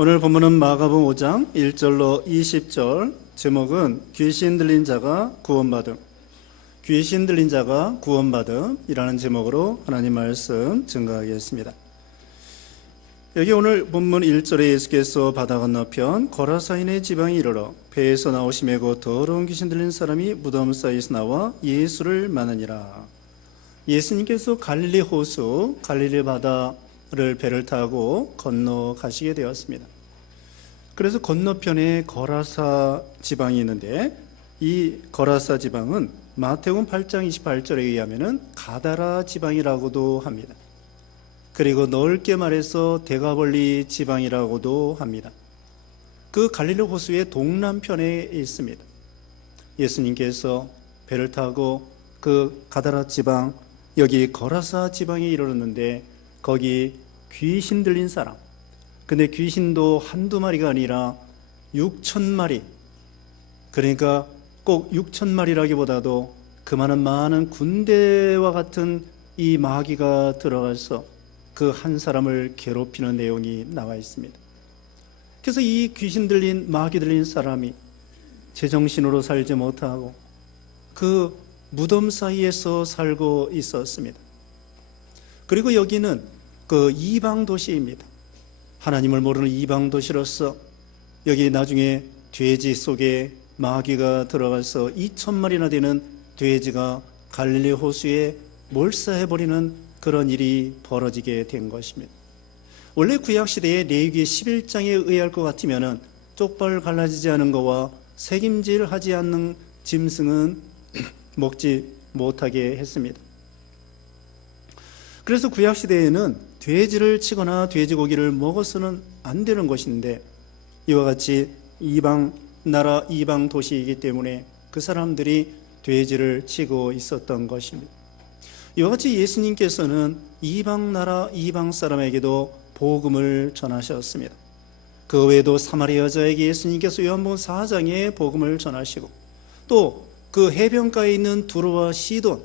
오늘 본문은 마가복음 5장 1절로 20절, 제목은 귀신 들린 자가 구원받음, 귀신 들린 자가 구원받음이라는 제목으로 하나님 말씀 증거하겠습니다. 여기 오늘 본문 1절에 예수께서 바다 건너편 거라사인의 지방에 이르러 배에서 나오시매 곧 더러운 귀신 들린 사람이 무덤 사이에서 나와 예수를 만나니라. 예수님께서 갈릴리 호수, 갈릴리 바다를 배를 타고 건너가시게 되었습니다. 그래서 건너편에 거라사 지방이 있는데, 이 거라사 지방은 마태복음 8장 28절에 의하면 가다라 지방이라고도 합니다. 그리고 넓게 말해서 데가벌리 지방이라고도 합니다. 그 갈릴리 호수의 동남편에 있습니다. 예수님께서 배를 타고 그 가다라 지방, 여기 거라사 지방에 이르렀는데, 거기 귀신 들린 사람, 근데 귀신도 한두 마리가 아니라 6,000마리, 그러니까 꼭 6,000마리라기보다도 많은 군대와 같은 이 마귀가 들어가서 그 한 사람을 괴롭히는 내용이 나와 있습니다. 그래서 이 귀신 들린, 마귀 들린 사람이 제정신으로 살지 못하고 그 무덤 사이에서 살고 있었습니다. 그리고 여기는 그 이방 도시입니다. 하나님을 모르는 이방 도시로서 여기 나중에 돼지 속에 마귀가 들어가서 2,000마리나 되는 돼지가 갈릴리 호수에 몰사해버리는 그런 일이 벌어지게 된 것입니다. 원래 구약시대의 레위기 11장에 의할 것 같으면 쪽발 갈라지지 않은 것과 색임질하지 않는 짐승은 먹지 못하게 했습니다. 그래서 구약시대에는 돼지를 치거나 돼지고기를 먹어서는 안 되는 것인데, 이와 같이 이방 나라, 이방 도시이기 때문에 그 사람들이 돼지를 치고 있었던 것입니다. 이와 같이 예수님께서는 이방 나라, 이방 사람에게도 복음을 전하셨습니다. 그 외에도 사마리아 여자에게 예수님께서 요한복음 4장에 복음을 전하시고, 또 그 해변가에 있는 두로와 시돈,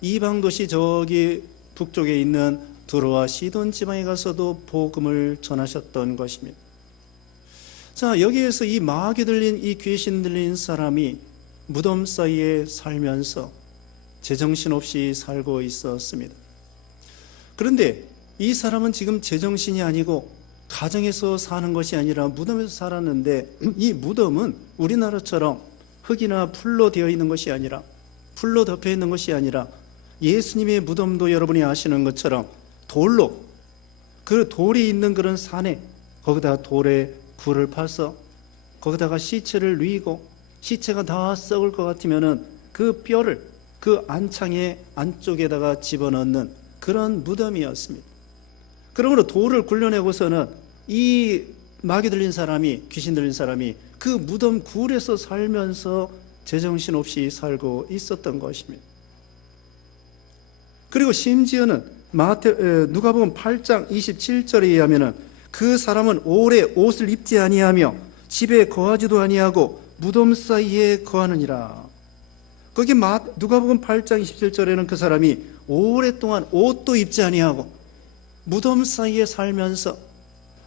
이방 도시 저기 북쪽에 있는 두로와 시돈 지방에 가서도 복음을 전하셨던 것입니다. 자, 여기에서 이 마귀 들린, 이 귀신 들린 사람이 무덤 사이에 살면서 제정신 없이 살고 있었습니다. 그런데 이 사람은 지금 제정신이 아니고 가정에서 사는 것이 아니라 무덤에서 살았는데, 이 무덤은 우리나라처럼 흙이나 풀로 되어 있는 것이 아니라, 풀로 덮여 있는 것이 아니라, 예수님의 무덤도 여러분이 아시는 것처럼 돌로, 그 돌이 있는 그런 산에, 거기다 돌에 불을 파서 거기다가 시체를 누이고, 시체가 다 썩을 것 같으면은 그 뼈를 그 안창의 안쪽에다가 집어넣는 그런 무덤이었습니다. 그러므로 돌을 굴려내고서는 이 마귀 들린 사람이, 귀신 들린 사람이 그 무덤 굴에서 살면서 제정신 없이 살고 있었던 것입니다. 그리고 심지어는 누가복음 8장 27절에 의하면은 그 사람은 오래 옷을 입지 아니하며 집에 거하지도 아니하고 무덤 사이에 거하느니라. 거기 누가복음 8장 27절에는 그 사람이 오랫동안 옷도 입지 아니하고 무덤 사이에 살면서,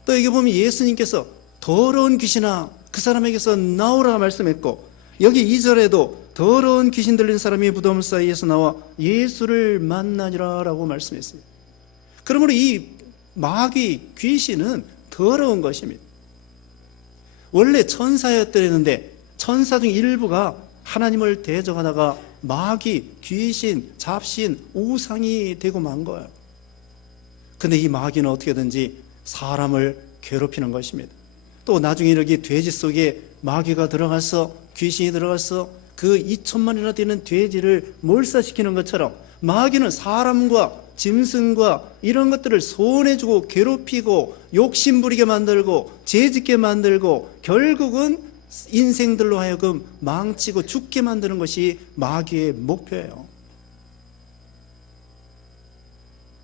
또 여기 보면 예수님께서 더러운 귀신아 그 사람에게서 나오라 말씀했고, 여기 2절에도 더러운 귀신 들린 사람이 무덤 사이에서 나와 예수를 만나니라 라고 말씀했습니다. 그러므로 이 마귀, 귀신은 더러운 것입니다. 원래 천사였더랬는데 천사 중 일부가 하나님을 대적하다가 마귀, 귀신, 잡신, 우상이 되고 만 거예요. 근데 이 마귀는 어떻게든지 사람을 괴롭히는 것입니다. 또 나중에 이렇게 돼지 속에 마귀가 들어가서, 귀신이 들어가서 그 2,000마리나 되는 돼지를 몰사시키는 것처럼 마귀는 사람과 짐승과 이런 것들을 소원해주고 괴롭히고 욕심부리게 만들고 죄짓게 만들고 결국은 인생들로 하여금 망치고 죽게 만드는 것이 마귀의 목표예요.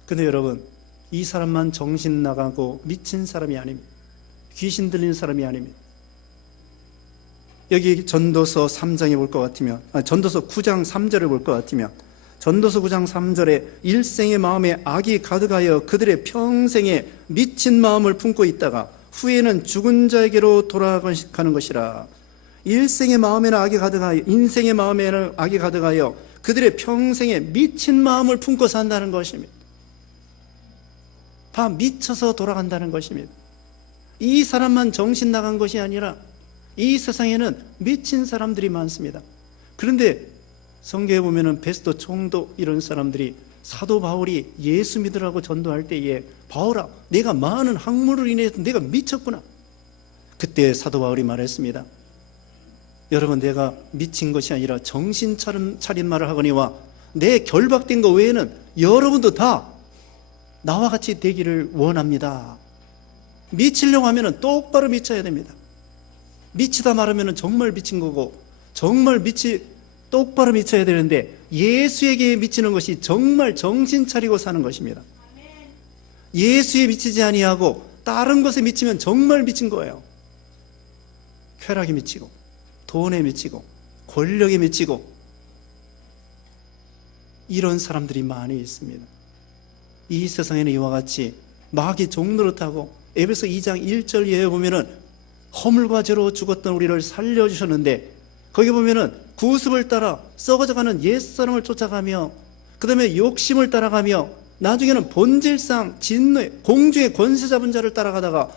근데 여러분, 이 사람만 정신 나가고 미친 사람이 아닙니다. 귀신 들린 사람이 아닙니다. 여기 전도서 3장에 볼 것 같으면, 전도서 9장 3절을 볼 것 같으면, 전도서 9장 3절에 일생의 마음에 악이 가득하여 그들의 평생에 미친 마음을 품고 있다가 후에는 죽은 자에게로 돌아가는 것이라. 인생의 마음에는 악이 가득하여 그들의 평생에 미친 마음을 품고 산다는 것입니다. 다 미쳐서 돌아간다는 것입니다. 이 사람만 정신 나간 것이 아니라 이 세상에는 미친 사람들이 많습니다. 그런데 성경에 보면은 베스도 총독 이런 사람들이 사도 바울이 예수 믿으라고 전도할 때에 바울아, 내가 많은 학문을 인해서 내가 미쳤구나. 그때 사도 바울이 말했습니다. 여러분, 내가 미친 것이 아니라 정신 차린 말을 하거니와 내 결박된 것 외에는 여러분도 다 나와 같이 되기를 원합니다. 미치려고 하면 똑바로 미쳐야 됩니다. 미치다 말하면 정말 미친 거고, 정말 똑바로 미쳐야 되는데, 예수에게 미치는 것이 정말 정신 차리고 사는 것입니다. 예수에 미치지 아니하고 다른 것에 미치면 정말 미친 거예요. 쾌락에 미치고, 돈에 미치고, 권력에 미치고, 이런 사람들이 많이 있습니다. 이 세상에는 이와 같이 마귀 종노릇하고, 에베소 2장 1절 예에 보면은 허물과 죄로 죽었던 우리를 살려주셨는데, 거기 보면은 구습을 따라 썩어져가는 옛사람을 쫓아가며, 그 다음에 욕심을 따라가며, 나중에는 본질상 진노의 공중의 권세 잡은 자를 따라가다가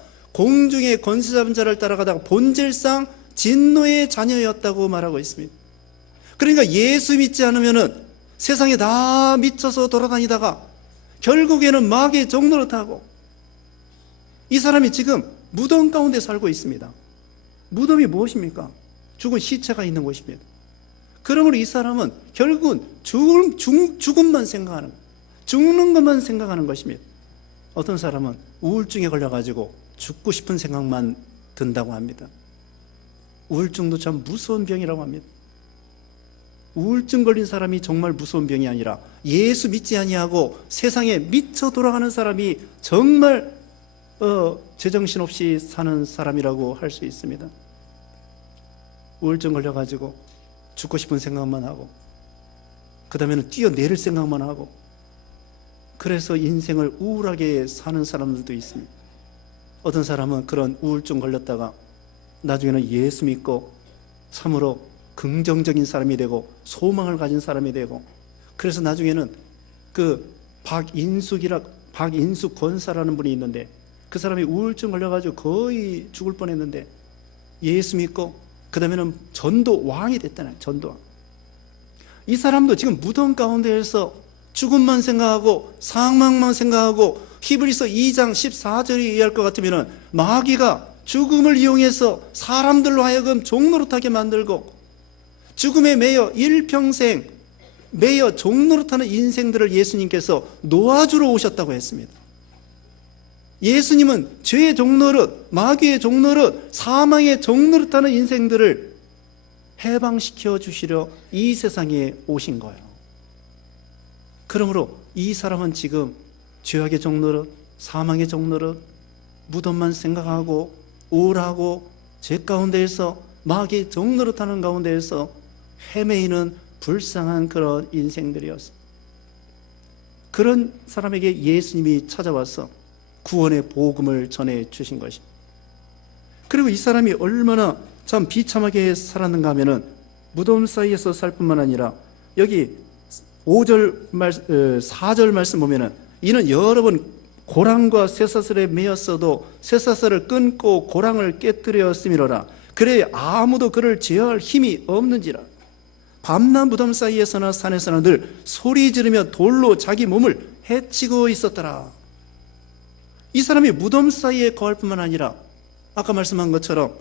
본질상 진노의 자녀였다고 말하고 있습니다. 그러니까 예수 믿지 않으면은 세상에 다 미쳐서 돌아다니다가 결국에는 마귀의 종노릇하고, 이 사람이 지금 무덤 가운데 살고 있습니다. 무덤이 무엇입니까? 죽은 시체가 있는 곳입니다. 그러므로 이 사람은 결국은 죽음만 생각하는 거예요. 죽는 것만 생각하는 것입니다. 어떤 사람은 우울증에 걸려가지고 죽고 싶은 생각만 든다고 합니다. 우울증도 참 무서운 병이라고 합니다. 우울증 걸린 사람이 정말 무서운 병이 아니라 예수 믿지 아니하고 세상에 미쳐 돌아가는 사람이 정말 제정신 없이 사는 사람이라고 할 수 있습니다. 우울증 걸려가지고 죽고 싶은 생각만 하고, 그 다음에는 뛰어내릴 생각만 하고, 그래서 인생을 우울하게 사는 사람들도 있습니다. 어떤 사람은 그런 우울증 걸렸다가 나중에는 예수 믿고 참으로 긍정적인 사람이 되고 소망을 가진 사람이 되고, 그래서 나중에는 그 박인숙 권사라는 분이 있는데, 그 사람이 우울증 걸려가지고 거의 죽을 뻔했는데 예수 믿고 그 다음에는 전도 왕이 됐잖아요. 전도왕. 이 사람도 지금 무덤 가운데에서 죽음만 생각하고 사망만 생각하고, 히브리서 2장 14절이 이해할 것 같으면 마귀가 죽음을 이용해서 사람들로 하여금 종노릇하게 만들고, 죽음에 매여 일평생 매여 종노릇하는 인생들을 예수님께서 놓아주러 오셨다고 했습니다. 예수님은 죄의 종노릇, 마귀의 종노릇, 사망의 종노릇하는 인생들을 해방시켜 주시려 이 세상에 오신 거예요. 그러므로 이 사람은 지금 죄악의 종노릇, 사망의 종노릇, 무덤만 생각하고 우울하고 죄 가운데에서 마귀의 종노릇하는 가운데에서 헤매이는 불쌍한 그런 인생들이었습니다. 그런 사람에게 예수님이 찾아와서 구원의 복음을 전해 주신 것입니다. 그리고 이 사람이 얼마나 참 비참하게 살았는가 하면은 무덤 사이에서 살 뿐만 아니라 여기 4절 말씀 보면은 이는 여러 번 고랑과 쇠사슬에 매였어도 쇠사슬을 끊고 고랑을 깨뜨렸음이로라. 그래 아무도 그를 제어할 힘이 없는지라. 밤낮 무덤 사이에서나 산에서나 늘 소리 지르며 돌로 자기 몸을 해치고 있었더라. 이 사람이 무덤 사이에 거할 뿐만 아니라 아까 말씀한 것처럼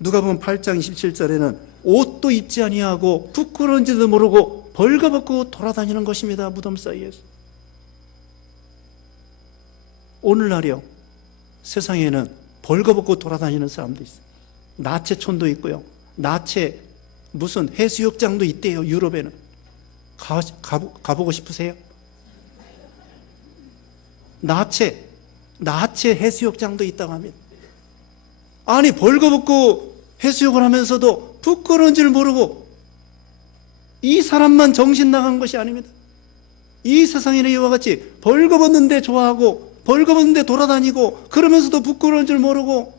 누가복음 8장 27절에는 옷도 입지 아니하고 부끄러운지도 모르고 벌거벗고 돌아다니는 것입니다. 무덤 사이에서. 오늘날이요, 세상에는 벌거벗고 돌아다니는 사람도 있어요. 나체촌도 있고요, 나체 무슨 해수욕장도 있대요. 유럽에는 가보고 싶으세요? 나체 해수욕장도 있다고 합니다. 아니 벌거벗고 해수욕을 하면서도 부끄러운 줄 모르고, 이 사람만 정신 나간 것이 아닙니다. 이 세상에는 이와 같이 벌거벗는데 좋아하고 벌거벗는데 돌아다니고 그러면서도 부끄러운 줄 모르고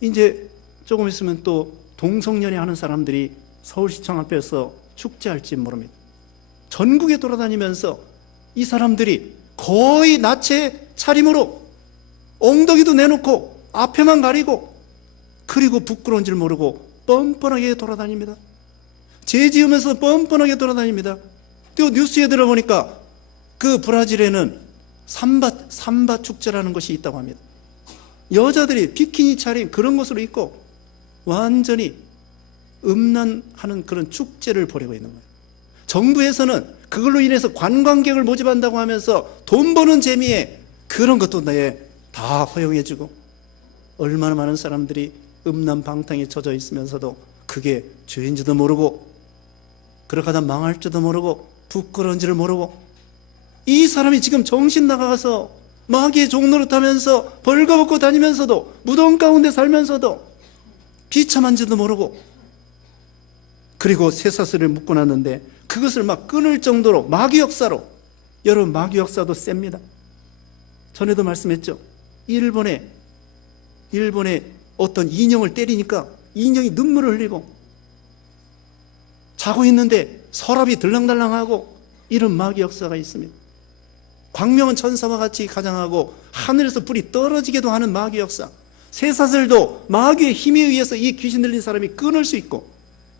이제 조금 있으면 또 동성연애 하는 사람들이 서울시청 앞에서 축제할지 모릅니다. 전국에 돌아다니면서 이 사람들이 거의 나체 차림으로 엉덩이도 내놓고 앞에만 가리고 그리고 부끄러운 줄 모르고 뻔뻔하게 돌아다닙니다. 죄 지으면서 뻔뻔하게 돌아다닙니다. 또 뉴스에 들어보니까 그 브라질에는 삼바 축제라는 것이 있다고 합니다. 여자들이 비키니 차림 그런 것으로 입고 완전히 음란하는 그런 축제를 벌이고 있는 거예요. 정부에서는 그걸로 인해서 관광객을 모집한다고 하면서 돈 버는 재미에 그런 것도 다 허용해주고 얼마나 많은 사람들이 음란 방탕에 젖어 있으면서도 그게 죄인지도 모르고 그렇게 하다 망할지도 모르고 부끄러운지를 모르고 이 사람이 지금 정신 나가서 마귀의 종노릇하면서 벌거벗고 다니면서도 무덤 가운데 살면서도 비참한지도 모르고 그리고 쇠사슬을 묶고 났는데 그것을 막 끊을 정도로 마귀 역사로 여러분 마귀 역사도 셉니다. 전에도 말씀했죠. 일본에 어떤 인형을 때리니까 인형이 눈물을 흘리고 자고 있는데 서랍이 들랑달랑하고 이런 마귀 역사가 있습니다. 광명은 천사와 같이 가장하고 하늘에서 불이 떨어지게도 하는 마귀 역사. 쇠사슬도 마귀의 힘에 의해서 이 귀신 들린 사람이 끊을 수 있고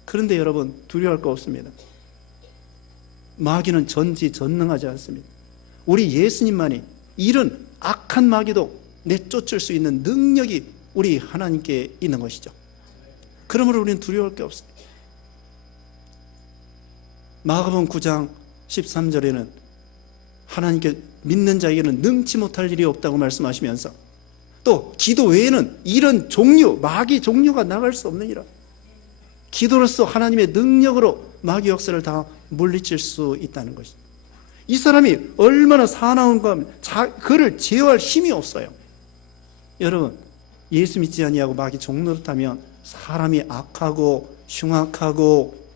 그런데 여러분 두려워할 거 없습니다. 마귀는 전지전능하지 않습니다. 우리 예수님만이 이런 악한 마귀도 내쫓을 수 있는 능력이 우리 하나님께 있는 것이죠. 그러므로 우리는 두려워할 게 없습니다. 마가복음 9장 13절에는 하나님께 믿는 자에게는 능치 못할 일이 없다고 말씀하시면서 또 기도 외에는 이런 종류, 마귀 종류가 나갈 수 없느니라. 기도로서 하나님의 능력으로 마귀 역사를 다 물리칠 수 있다는 것입니다. 이 사람이 얼마나 사나운가 하면 그를 제어할 힘이 없어요. 여러분 예수 믿지 아니하고 마귀 종노릇하면 사람이 악하고 흉악하고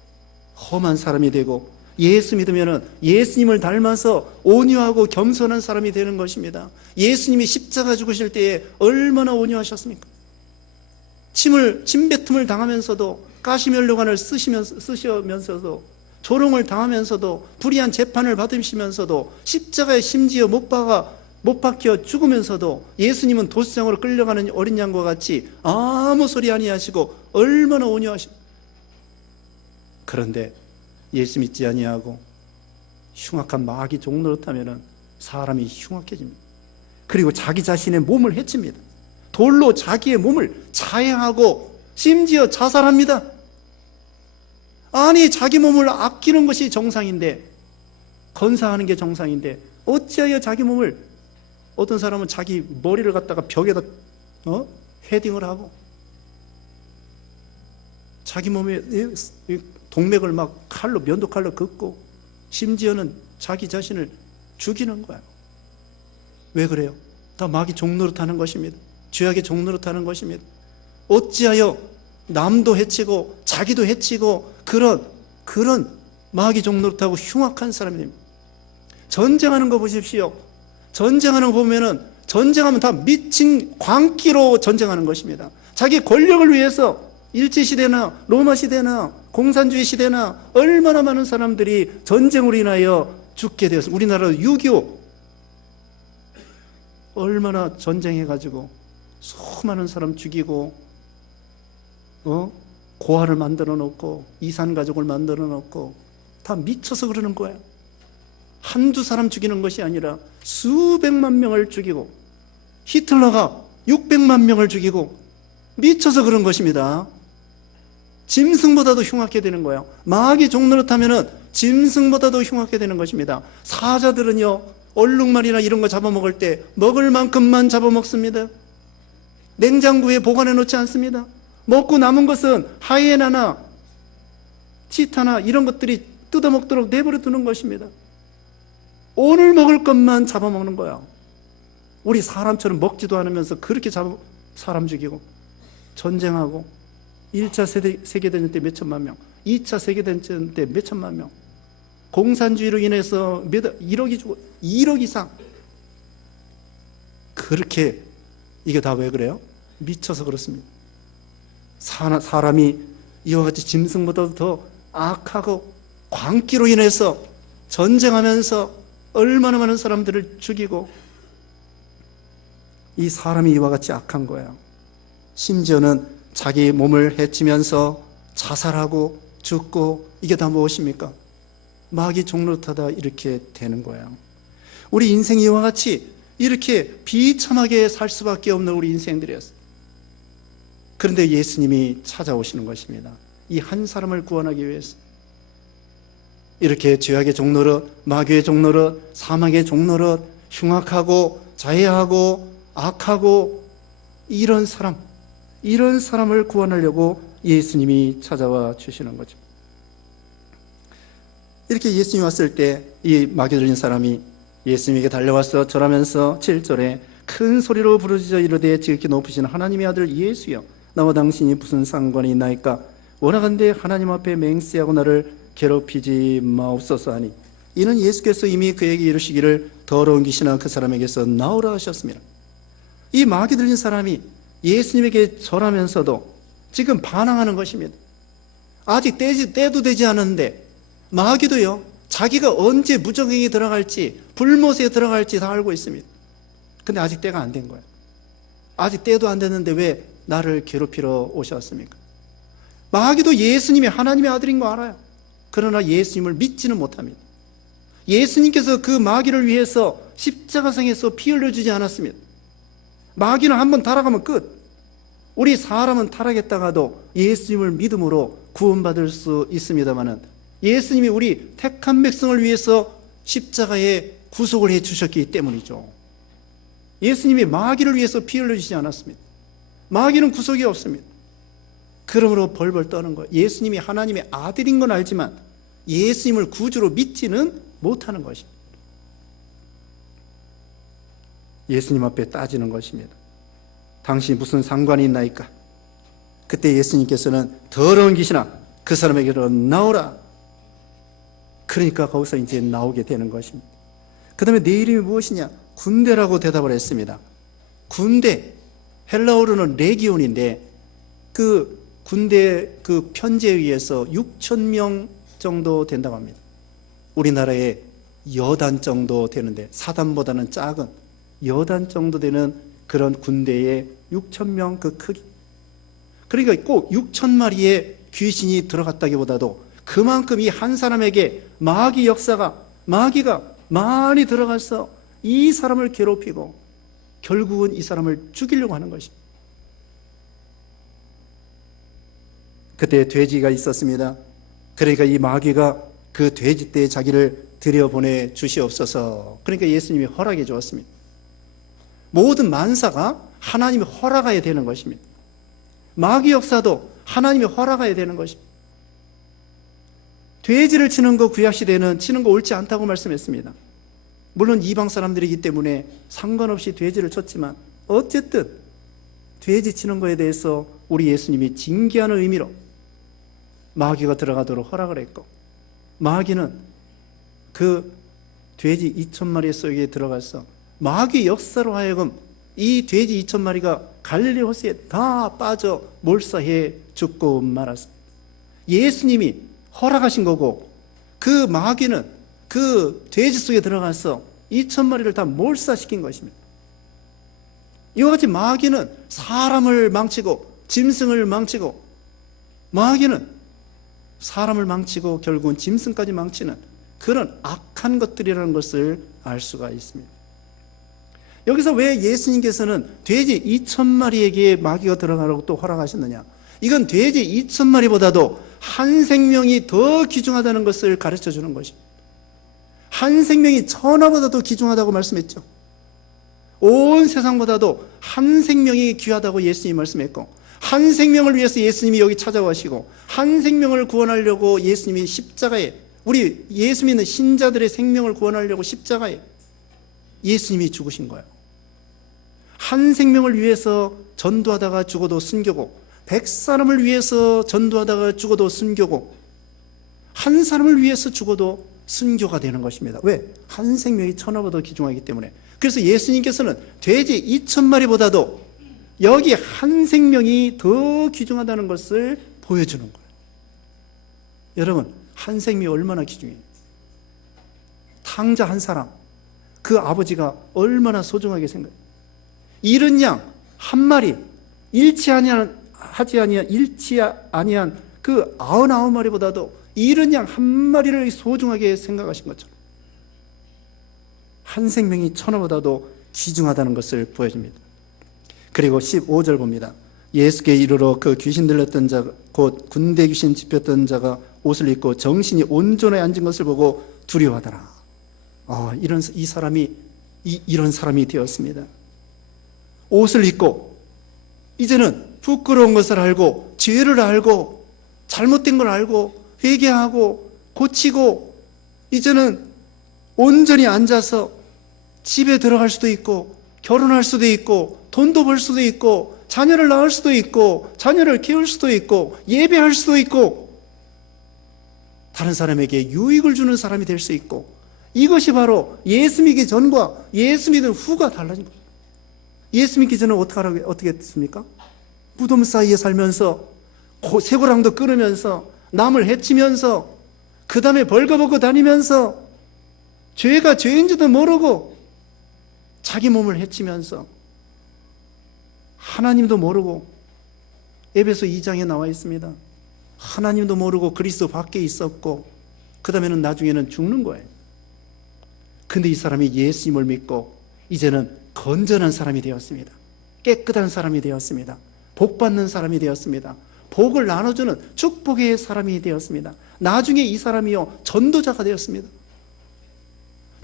험한 사람이 되고 예수 믿으면 예수님을 닮아서 온유하고 겸손한 사람이 되는 것입니다. 예수님이 십자가 죽으실 때에 얼마나 온유하셨습니까? 침뱉음을 당하면서도 가시면류관을 쓰시면서도 조롱을 당하면서도 불의한 재판을 받으시면서도 십자가에 심지어 못 박혀 죽으면서도 예수님은 도시장으로 끌려가는 어린 양과 같이 아무 소리 아니하시고 얼마나 온유하시고 그런데 예수 믿지 아니하고 흉악한 마귀 종노릇하면 사람이 흉악해집니다. 그리고 자기 자신의 몸을 해칩니다. 돌로 자기의 몸을 자해하고 심지어 자살합니다. 아니 자기 몸을 아끼는 것이 정상인데 건사하는 게 정상인데 어찌하여 자기 몸을 어떤 사람은 자기 머리를 갖다가 벽에다 헤딩을 하고 자기 몸에 동맥을 막 면도칼로 긋고 심지어는 자기 자신을 죽이는 거예요. 왜 그래요? 다 마귀 종노릇하는 것입니다. 죄악의 종노릇하는 것입니다. 어찌하여 남도 해치고 자기도 해치고 그런 마귀 종노릇하고 흉악한 사람이 됩니다. 전쟁하는 거 보십시오. 전쟁하는 거 보면은 전쟁하면 다 미친 광기로 전쟁하는 것입니다. 자기 권력을 위해서 일제시대나 로마시대나 공산주의 시대나 얼마나 많은 사람들이 전쟁으로 인하여 죽게 되었습니다. 우리나라 6.25 얼마나 전쟁해가지고 수많은 사람 죽이고 고아를 만들어 놓고 이산가족을 만들어 놓고 다 미쳐서 그러는 거예요. 한두 사람 죽이는 것이 아니라 수백만 명을 죽이고 히틀러가 600만 명을 죽이고 미쳐서 그런 것입니다. 짐승보다도 흉악게 되는 거예요. 마귀 종노릇하면은 짐승보다도 흉악게 되는 것입니다. 사자들은요 얼룩말이나 이런 거 잡아먹을 때 먹을 만큼만 잡아먹습니다. 냉장고에 보관해 놓지 않습니다. 먹고 남은 것은 하이에나나 치타나 이런 것들이 뜯어먹도록 내버려 두는 것입니다. 오늘 먹을 것만 잡아먹는 거야. 우리 사람처럼 먹지도 않으면서 그렇게 사람 죽이고 전쟁하고 1차 세계대전 때 몇 천만 명, 2차 세계대전 때 몇 천만 명, 공산주의로 인해서 1억이 죽고 1억 이상 그렇게 이게 다 왜 그래요? 미쳐서 그렇습니다. 사람이 이와 같이 짐승보다도 더 악하고 광기로 인해서 전쟁하면서 얼마나 많은 사람들을 죽이고, 이 사람이 이와 같이 악한 거예요. 심지어는 자기 몸을 해치면서 자살하고 죽고, 이게 다 무엇입니까? 마귀 종노릇하다 이렇게 되는 거예요. 우리 인생이 이와 같이 이렇게 비참하게 살 수밖에 없는 우리 인생들이었어요. 그런데 예수님이 찾아오시는 것입니다. 이 한 사람을 구원하기 위해서. 이렇게 죄악의 종노릇, 마귀의 종노릇, 사망의 종노릇, 흉악하고 자해하고 악하고 이런 사람을 구원하려고 예수님이 찾아와 주시는 거죠. 이렇게 예수님이 왔을 때 이 마귀 들린 사람이 예수님에게 달려와서 절하면서 7절에 큰 소리로 부르짖어 이르되 지극히 높으신 하나님의 아들 예수여, 나와 당신이 무슨 상관이 있나이까? 원하건대 하나님 앞에 맹세하고 나를 괴롭히지 마옵소서 하니, 이는 예수께서 이미 그에게 이르시기를 더러운 귀신아 그 사람에게서 나오라 하셨습니다. 이 마귀 들린 사람이 예수님에게 절하면서도 지금 반항하는 것입니다. 아직 때도 되지 않았는데, 마귀도요, 자기가 언제 무정행에 들어갈지, 불못에 들어갈지 다 알고 있습니다. 근데 아직 때가 안 된 거예요. 아직 때도 안 됐는데 왜 나를 괴롭히러 오셨습니까? 마귀도 예수님이 하나님의 아들인 거 알아요. 그러나 예수님을 믿지는 못합니다. 예수님께서 그 마귀를 위해서 십자가상에서 피 흘려주지 않았습니다. 마귀는 한번 타락하면 끝. 우리 사람은 타락했다가도 예수님을 믿음으로 구원받을 수 있습니다마는, 예수님이 우리 택한 백성을 위해서 십자가에 구속을 해 주셨기 때문이죠. 예수님이 마귀를 위해서 피 흘려주지 않았습니다. 마귀는 구속이 없습니다. 그러므로 벌벌 떠는 거예요. 예수님이 하나님의 아들인 건 알지만 예수님을 구주로 믿지는 못하는 것입니다. 예수님 앞에 따지는 것입니다. 당신이 무슨 상관이 있나이까? 그때 예수님께서는 더러운 귀신아 그 사람에게로 나오라. 그러니까 거기서 이제 나오게 되는 것입니다. 그 다음에 내 이름이 무엇이냐? 군대라고 대답을 했습니다. 군대, 헬라어로는 레기온인데, 그 군대 그 편제에 의해서 6,000명 정도 된다고 합니다. 우리나라에 여단 정도 되는데, 사단보다는 작은 여단 정도 되는 그런 군대에 6,000명 그 크기. 그러니까 꼭 6,000마리의 귀신이 들어갔다기보다도 그만큼 이 한 사람에게 마귀가 많이 들어가서 이 사람을 괴롭히고 결국은 이 사람을 죽이려고 하는 것입니다. 그때 돼지가 있었습니다. 그러니까 이 마귀가 그 돼지 떼에 자기를 들여보내 주시옵소서. 그러니까 예수님이 허락해 주었습니다. 모든 만사가 하나님이 허락해야 되는 것입니다. 마귀 역사도 하나님이 허락해야 되는 것입니다. 돼지를 치는 거 구약시대에는 치는 거 옳지 않다고 말씀했습니다. 물론 이방 사람들이기 때문에 상관없이 돼지를 쳤지만, 어쨌든 돼지 치는 거에 대해서 우리 예수님이 징계하는 의미로 마귀가 들어가도록 허락을 했고, 마귀는 그 돼지 2,000마리 속에 들어가서 마귀 역사로 하여금 이 돼지 2,000마리가 갈릴리 호수에 다 빠져 몰사해 죽고 말았습니다. 예수님이 허락하신 거고, 그 마귀는 그 돼지 속에 들어가서 2,000마리를 다 몰사시킨 것입니다. 이와 같이 마귀는 사람을 망치고 짐승을 망치고, 마귀는 사람을 망치고 결국은 짐승까지 망치는 그런 악한 것들이라는 것을 알 수가 있습니다. 여기서 왜 예수님께서는 돼지 2,000마리에게 마귀가 들어가라고 또 허락하셨느냐? 이건 돼지 2,000마리보다도 한 생명이 더 귀중하다는 것을 가르쳐 주는 것입니다. 한 생명이 천하보다도 귀중하다고 말씀했죠. 온 세상보다도 한 생명이 귀하다고 예수님이 말씀했고, 한 생명을 위해서 예수님이 여기 찾아와시고, 한 생명을 구원하려고 예수님이 십자가에, 우리 예수 믿는 신자들의 생명을 구원하려고 십자가에 예수님이 죽으신 거예요. 한 생명을 위해서 전도하다가 죽어도 순교고, 100사람을 위해서 전도하다가 죽어도 순교고, 한 사람을 위해서 죽어도 순교가 되는 것입니다. 왜? 한 생명이 천하보다 귀중하기 때문에. 그래서 예수님께서는 돼지 2,000마리보다도 여기 한 생명이 더 귀중하다는 것을 보여주는 거예요. 여러분, 한 생명이 얼마나 귀중해요. 탕자 한 사람, 그 아버지가 얼마나 소중하게 생각해요. 잃은 양 한 마리, 잃지 아니한 그 99마리보다도 잃은 양 한 마리를 소중하게 생각하신 것처럼 한 생명이 천하보다도 귀중하다는 것을 보여줍니다. 그리고 15절 봅니다. 예수께 이르러 그 귀신 들렸던 자, 곧 군대 귀신 집혔던 자가 옷을 입고 정신이 온전히 앉은 것을 보고 두려워하더라. 이 사람이 이런 사람이 되었습니다. 옷을 입고 이제는 부끄러운 것을 알고 죄를 알고 잘못된 걸 알고 회개하고 고치고 이제는 온전히 앉아서 집에 들어갈 수도 있고 결혼할 수도 있고 돈도 벌 수도 있고 자녀를 낳을 수도 있고 자녀를 키울 수도 있고 예배할 수도 있고 다른 사람에게 유익을 주는 사람이 될 수 있고, 이것이 바로 예수 믿기 전과 예수 믿은 후가 달라진 거예요. 예수 믿기 전에 어떻게 했습니까? 무덤 사이에 살면서 쇠고랑도 끊으면서 남을 해치면서 그 다음에 벌거벗고 다니면서 죄가 죄인지도 모르고 자기 몸을 해치면서 하나님도 모르고, 에베소 2장에 나와 있습니다. 하나님도 모르고 그리스도 밖에 있었고 그 다음에는 나중에는 죽는 거예요. 근데 이 사람이 예수님을 믿고 이제는 건전한 사람이 되었습니다. 깨끗한 사람이 되었습니다. 복받는 사람이 되었습니다. 복을 나눠주는 축복의 사람이 되었습니다. 나중에 이 사람이요 전도자가 되었습니다.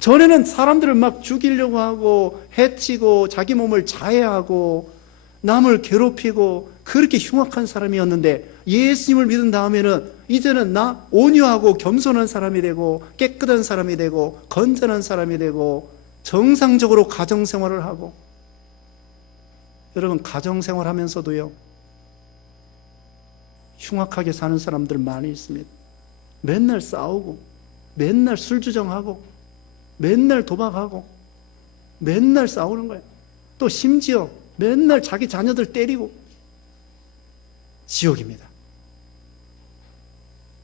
전에는 사람들을 막 죽이려고 하고 해치고 자기 몸을 자해하고 남을 괴롭히고 그렇게 흉악한 사람이었는데, 예수님을 믿은 다음에는 이제는 나 온유하고 겸손한 사람이 되고 깨끗한 사람이 되고 건전한 사람이 되고 정상적으로 가정생활을 하고. 여러분, 가정생활 하면서도요 흉악하게 사는 사람들 많이 있습니다. 맨날 싸우고 맨날 술주정하고 맨날 도박하고 맨날 싸우는 거예요. 또 심지어 맨날 자기 자녀들 때리고. 지옥입니다.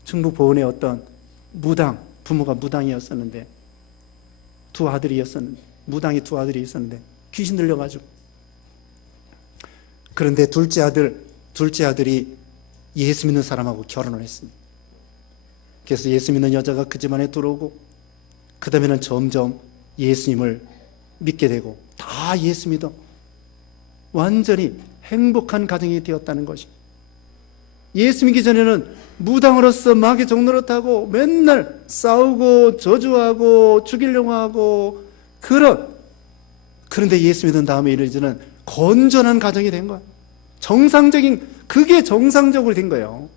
중부 보은의 어떤 부모가 무당이었었는데 무당이 두 아들이 있었는데 귀신 들려가지고, 그런데 둘째 아들이 예수 믿는 사람하고 결혼을 했습니다. 그래서 예수 믿는 여자가 그 집안에 들어오고 그 다음에는 점점 예수님을 믿게 되고 다 예수 믿어 완전히 행복한 가정이 되었다는 것입니다. 예수 믿기 전에는 무당으로서 마귀 종노릇하고 맨날 싸우고 저주하고 죽이려고 하고 그런데 예수 믿은 다음에 이제는 건전한 가정이 된 거예요. 그게 정상적으로 된 거예요.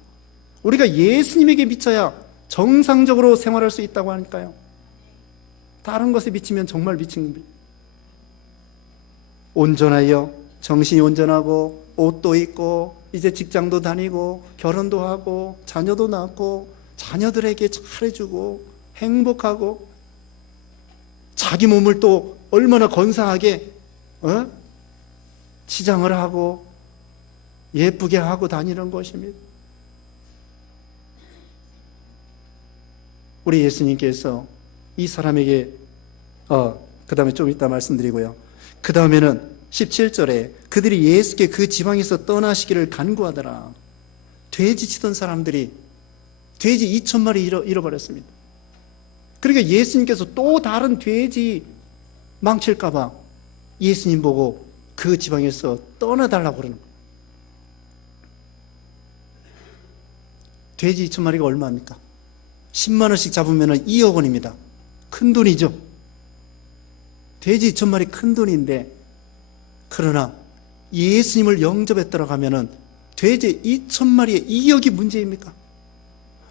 우리가 예수님에게 미쳐야 정상적으로 생활할 수 있다고 하니까요. 다른 것에 미치면 정말 미친 겁니다. 온전하여 정신이 온전하고 옷도 입고 이제 직장도 다니고 결혼도 하고 자녀도 낳고 자녀들에게 잘해주고 행복하고 자기 몸을 또 얼마나 건사하게 치장을 하고 예쁘게 하고 다니는 것입니다. 우리 예수님께서 이 사람에게 그 다음에 좀 이따 말씀드리고요. 그 다음에는 17절에 그들이 예수께 그 지방에서 떠나시기를 간구하더라. 돼지 치던 사람들이 돼지 2,000마리 잃어버렸습니다. 그러니까 예수님께서 또 다른 돼지 망칠까 봐 예수님 보고 그 지방에서 떠나달라고 그러는 거예요. 돼지 2,000마리가 얼마입니까? 10만 원씩 잡으면 2억 원입니다. 큰 돈이죠. 돼지 2,000마리 큰 돈인데, 그러나 예수님을 영접에 들어가면은 돼지 2,000마리에 2억이 문제입니까?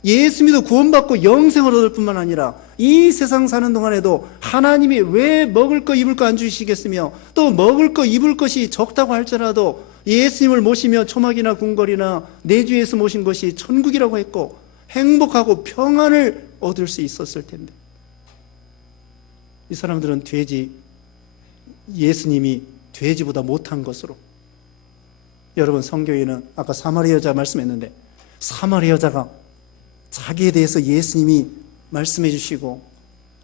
예수 믿어 구원받고 영생을 얻을 뿐만 아니라 이 세상 사는 동안에도 하나님이 왜 먹을 거 입을 거 안 주시겠으며 또 먹을 거 입을 것이 적다고 할지라도 예수님을 모시며 초막이나 궁궐이나 내주에서 모신 것이 천국이라고 했고 행복하고 평안을 얻을 수 있었을 텐데, 이 사람들은 돼지 예수님이 돼지보다 못한 것으로. 여러분, 성경에는 아까 사마리아 여자 말씀했는데, 사마리아 여자가 자기에 대해서 예수님이 말씀해 주시고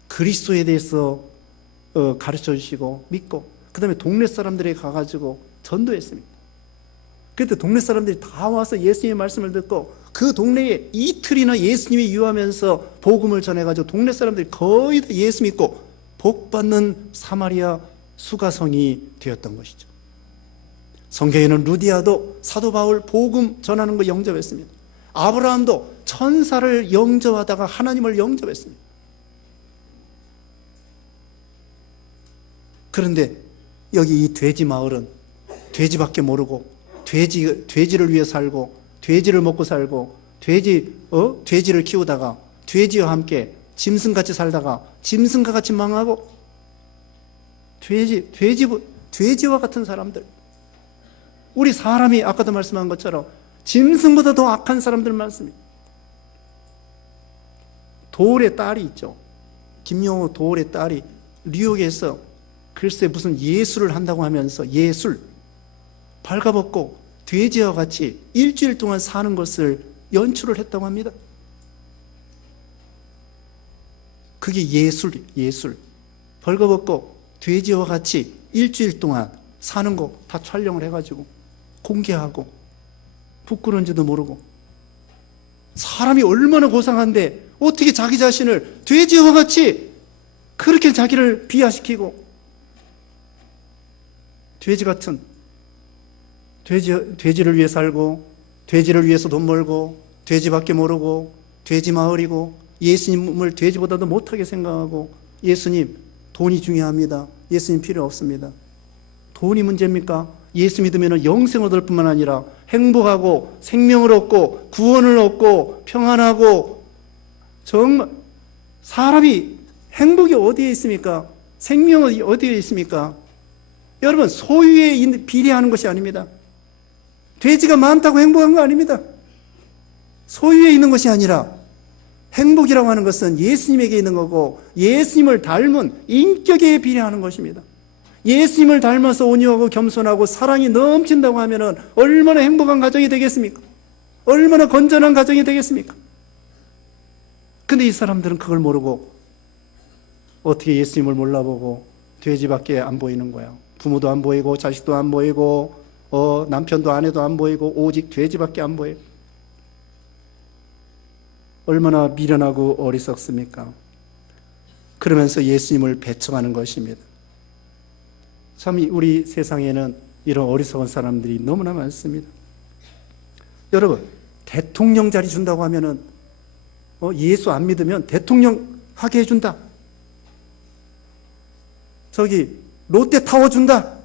그리스도에 대해서 가르쳐 주시고 믿고, 그 다음에 동네 사람들이 가가지고 전도했습니다. 그때 동네 사람들이 다 와서 예수님의 말씀을 듣고 그 동네에 이틀이나 예수님이 유하면서 복음을 전해가지고 동네 사람들이 거의 다 예수 믿고 복받는 사마리아 수가성이 되었던 것이죠. 성경에는 루디아도 사도 바울 복음 전하는 거 영접했습니다. 아브라함도 천사를 영접하다가 하나님을 영접했습니다. 그런데 여기 이 돼지 마을은 돼지밖에 모르고 돼지를 위해 살고 돼지를 먹고 살고 돼지를 키우다가 돼지와 함께 짐승같이 살다가 짐승과 같이 망하고 돼지와 같은 사람들, 우리 사람이 아까도 말씀한 것처럼 짐승보다 더 악한 사람들 많습니다. 도울의 딸이 있죠. 김용호 도울의 딸이 뉴욕에서 글쎄 무슨 예술을 한다고 하면서 예술 발가벗고 돼지와 같이 일주일 동안 사는 것을 연출을 했다고 합니다. 그게 예술. 벌거벗고 돼지와 같이 일주일 동안 사는 거 다 촬영을 해가지고 공개하고 부끄러운지도 모르고. 사람이 얼마나 고상한데 어떻게 자기 자신을 돼지와 같이 그렇게 자기를 비하시키고, 돼지 같은 돼지를 위해 살고 돼지를 위해서 돈 벌고 돼지밖에 모르고 돼지 마을이고 예수님을 돼지보다도 못하게 생각하고, 예수님 돈이 중요합니다. 예수님 필요 없습니다. 돈이 문제입니까? 예수 믿으면 영생을 얻을 뿐만 아니라 행복하고 생명을 얻고 구원을 얻고 평안하고, 정말 사람이 행복이 어디에 있습니까? 생명이 어디에 있습니까? 여러분, 소유에 비례하는 것이 아닙니다. 돼지가 많다고 행복한 거 아닙니다. 소유에 있는 것이 아니라 행복이라고 하는 것은 예수님에게 있는 거고 예수님을 닮은 인격에 비례하는 것입니다. 예수님을 닮아서 온유하고 겸손하고 사랑이 넘친다고 하면 얼마나 행복한 가정이 되겠습니까? 얼마나 건전한 가정이 되겠습니까? 근데 이 사람들은 그걸 모르고 어떻게 예수님을 몰라보고 돼지밖에 안 보이는 거야. 부모도 안 보이고 자식도 안 보이고 남편도 아내도 안 보이고 오직 돼지밖에 안 보여요. 얼마나 미련하고 어리석습니까? 그러면서 예수님을 배척하는 것입니다. 참 우리 세상에는 이런 어리석은 사람들이 너무나 많습니다. 여러분, 대통령 자리 준다고 하면은 예수 안 믿으면 대통령 하게 해준다. 저기 롯데타워 준다.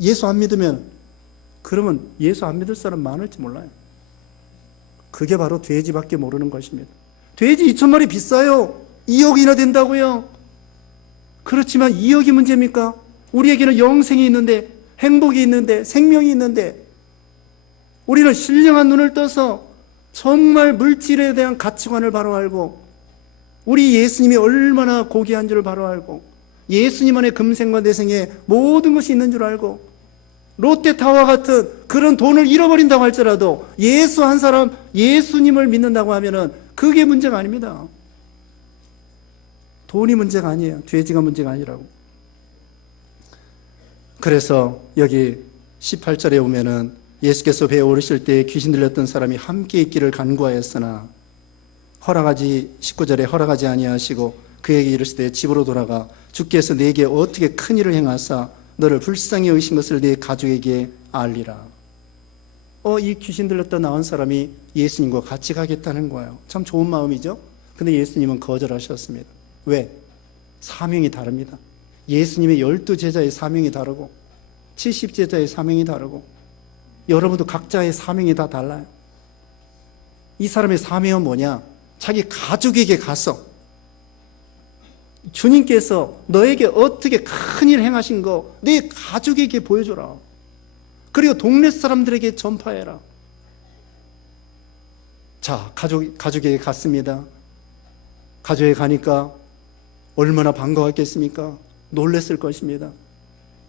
예수 안 믿으면, 그러면 예수 안 믿을 사람 많을지 몰라요. 그게 바로 돼지밖에 모르는 것입니다. 돼지 2,000마리 비싸요. 2억이나 된다고요. 그렇지만 2억이 문제입니까? 우리에게는 영생이 있는데, 행복이 있는데, 생명이 있는데, 우리는 신령한 눈을 떠서 정말 물질에 대한 가치관을 바로 알고, 우리 예수님이 얼마나 고귀한 줄을 바로 알고, 예수님 안에 금생과 내생에 모든 것이 있는 줄 알고, 롯데타워 같은 그런 돈을 잃어버린다고 할지라도 예수 한 사람, 예수님을 믿는다고 하면은 그게 문제가 아닙니다. 돈이 문제가 아니에요. 돼지가 문제가 아니라고. 그래서 여기 18절에 보면은 예수께서 배에 오르실 때 귀신 들렸던 사람이 함께 있기를 간구하였으나 19절에 허락하지 아니하시고 그에게 이르시되 집으로 돌아가 주께서 네게 어떻게 큰 일을 행하사 너를 불쌍히 여기신 것을 네 가족에게 알리라. 이 귀신 들렸다 나온 사람이 예수님과 같이 가겠다는 거예요. 참 좋은 마음이죠. 근데 예수님은 거절하셨습니다. 왜? 사명이 다릅니다. 예수님의 12제자의 사명이 다르고 70제자의 사명이 다르고 여러분도 각자의 사명이 다 달라요. 이 사람의 사명은 뭐냐? 자기 가족에게 가서 주님께서 너에게 어떻게 큰일 행하신 거 네 가족에게 보여줘라. 그리고 동네 사람들에게 전파해라. 자, 가족에게 갔습니다. 가족에 가니까 얼마나 반가웠겠습니까? 놀랬을 것입니다.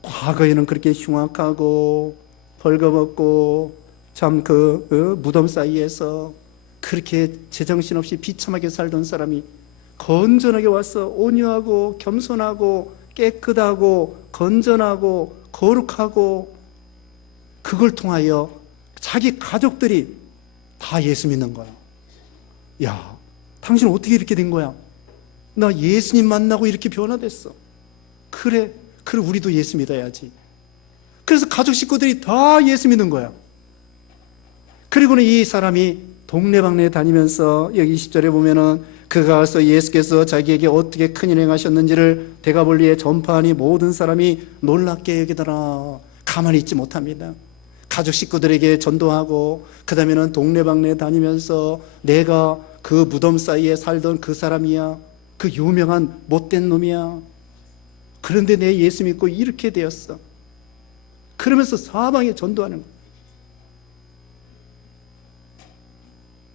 과거에는 그렇게 흉악하고 벌거벗고 참 무덤 사이에서 그렇게 제정신없이 비참하게 살던 사람이 건전하게 와서 온유하고 겸손하고 깨끗하고 건전하고 거룩하고, 그걸 통하여 자기 가족들이 다 예수 믿는 거야. 야, 당신 어떻게 이렇게 된 거야? 나 예수님 만나고 이렇게 변화됐어. 그래 우리도 예수 믿어야지. 그래서 가족 식구들이 다 예수 믿는 거야. 그리고는 이 사람이 동네방네 다니면서 여기 20절에 보면은 그가 가서 예수께서 자기에게 어떻게 큰일 행하셨는지를 데가볼리에 전파하니 모든 사람이 놀랍게 여기더라. 가만히 있지 못합니다. 가족 식구들에게 전도하고, 그 다음에는 동네방네 다니면서 내가 그 무덤 사이에 살던 그 사람이야, 그 유명한 못된 놈이야, 그런데 내 예수 믿고 이렇게 되었어. 그러면서 사방에 전도하는 거예요.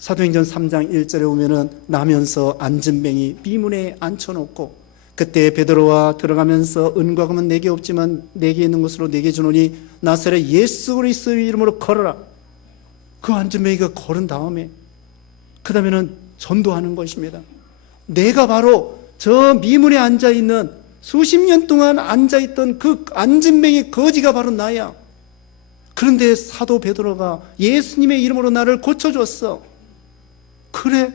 사도행전 3장 1절에 보면은 나면서 앉은 뱅이 미문에 앉혀놓고, 그때 베드로와 들어가면서 은과 금은 내게 없지만 내게 있는 것으로 내게 주노니 나사렛 예수 그리스도의 이름으로 걸어라. 그 앉은 뱅이가 걸은 다음에 그 다음에는 전도하는 것입니다. 내가 바로 저 미문에 앉아있는, 수십 년 동안 앉아있던 그 앉은 뱅이 거지가 바로 나야. 그런데 사도 베드로가 예수님의 이름으로 나를 고쳐줬어. 그래?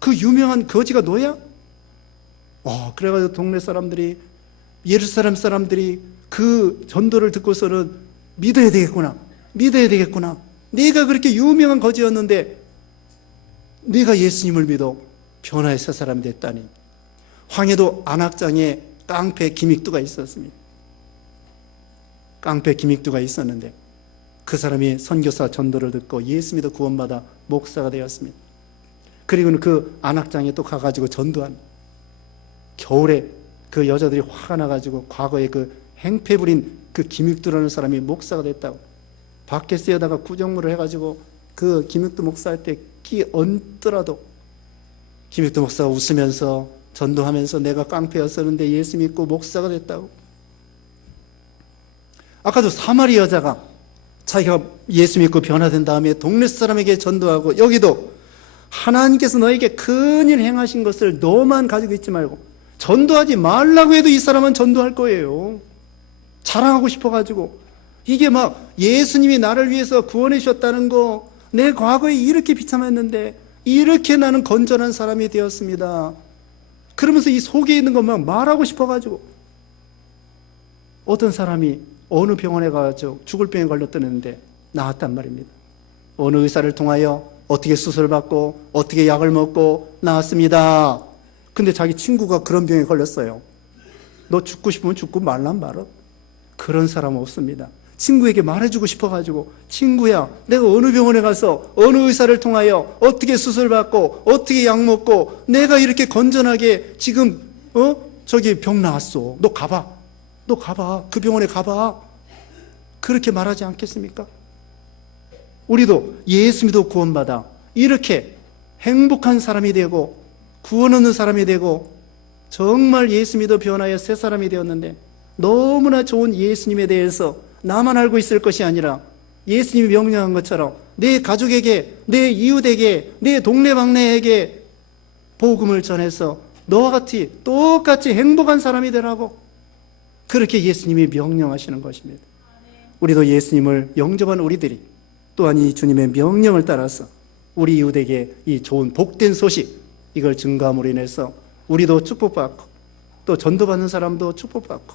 그 유명한 거지가 너야? 그래가지고 동네 사람들이, 예루살렘 사람들이 그 전도를 듣고서는 믿어야 되겠구나. 네가 그렇게 유명한 거지였는데 네가 예수님을 믿어 변화의 새 사람이 됐다니. 황해도 안악장에 깡패 김익두가 있었습니다. 깡패 김익두가 있었는데 그 사람이 선교사 전도를 듣고 예수 믿어 구원받아 목사가 되었습니다. 그리고는 그 안악장에 또 가가지고 전도한, 겨울에 그 여자들이 화가 나가지고 과거에 그 행패 부린 그 김익두라는 사람이 목사가 됐다고, 밖에 쓰여다가 구정물을 해가지고 그 김익두 목사할 때 끼 얹더라도 김익두 목사가 웃으면서 전도하면서 내가 깡패였었는데 예수 믿고 목사가 됐다고. 아까도 사마리 여자가 자기가 예수 믿고 변화된 다음에 동네 사람에게 전도하고, 여기도 하나님께서 너에게 큰일 행하신 것을 너만 가지고 있지 말고, 전도하지 말라고 해도 이 사람은 전도할 거예요. 자랑하고 싶어가지고, 이게 막 예수님이 나를 위해서 구원해 주셨다는 거, 내 과거에 이렇게 비참했는데 이렇게 나는 건전한 사람이 되었습니다, 그러면서 이 속에 있는 것만 말하고 싶어가지고. 어떤 사람이 어느 병원에 가서 죽을 병에 걸렸다는데 나았단 말입니다. 어느 의사를 통하여 어떻게 수술을 받고 어떻게 약을 먹고 나았습니다. 근데 자기 친구가 그런 병에 걸렸어요. 너 죽고 싶으면 죽고 말란 말어. 그런 사람 없습니다. 친구에게 말해주고 싶어가지고, 친구야, 내가 어느 병원에 가서 어느 의사를 통하여 어떻게 수술 받고 어떻게 약 먹고 내가 이렇게 건전하게 지금 저기 병 나았어. 너 가봐. 그 병원에 가봐. 그렇게 말하지 않겠습니까? 우리도 예수 믿어 구원받아 이렇게 행복한 사람이 되고 구원 얻는 사람이 되고 정말 예수 믿어 변하여 새 사람이 되었는데, 너무나 좋은 예수님에 대해서 나만 알고 있을 것이 아니라 예수님이 명령한 것처럼 내 가족에게, 내 이웃에게, 내 동네방네에게 복음을 전해서 너와 같이 똑같이 행복한 사람이 되라고, 그렇게 예수님이 명령하시는 것입니다. 우리도 예수님을 영접한 우리들이 또한 이 주님의 명령을 따라서 우리 이웃에게 이 좋은 복된 소식, 이걸 증거함으로 인해서 우리도 축복받고 또 전도받는 사람도 축복받고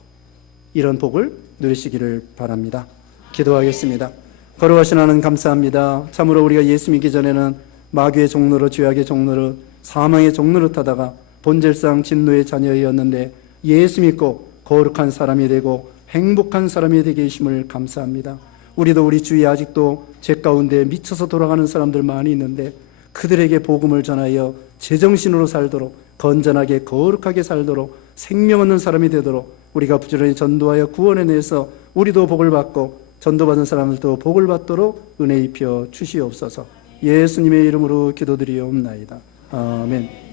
이런 복을 누리시기를 바랍니다. 기도하겠습니다. 거룩하신 하나님 감사합니다. 참으로 우리가 예수 믿기 전에는 마귀의 종로로, 죄악의 종로로, 사망의 종로로 타다가 본질상 진노의 자녀였는데 예수 믿고 거룩한 사람이 되고 행복한 사람이 되게 하심을 감사합니다. 우리도 우리 주위에 아직도 죄 가운데 미쳐서 돌아가는 사람들 많이 있는데 그들에게 복음을 전하여 제정신으로 살도록, 건전하게 거룩하게 살도록, 생명 없는 사람이 되도록 우리가 부지런히 전도하여 구원해내서 우리도 복을 받고 전도받은 사람들도 복을 받도록 은혜 입혀 주시옵소서. 예수님의 이름으로 기도드리옵나이다. 아멘.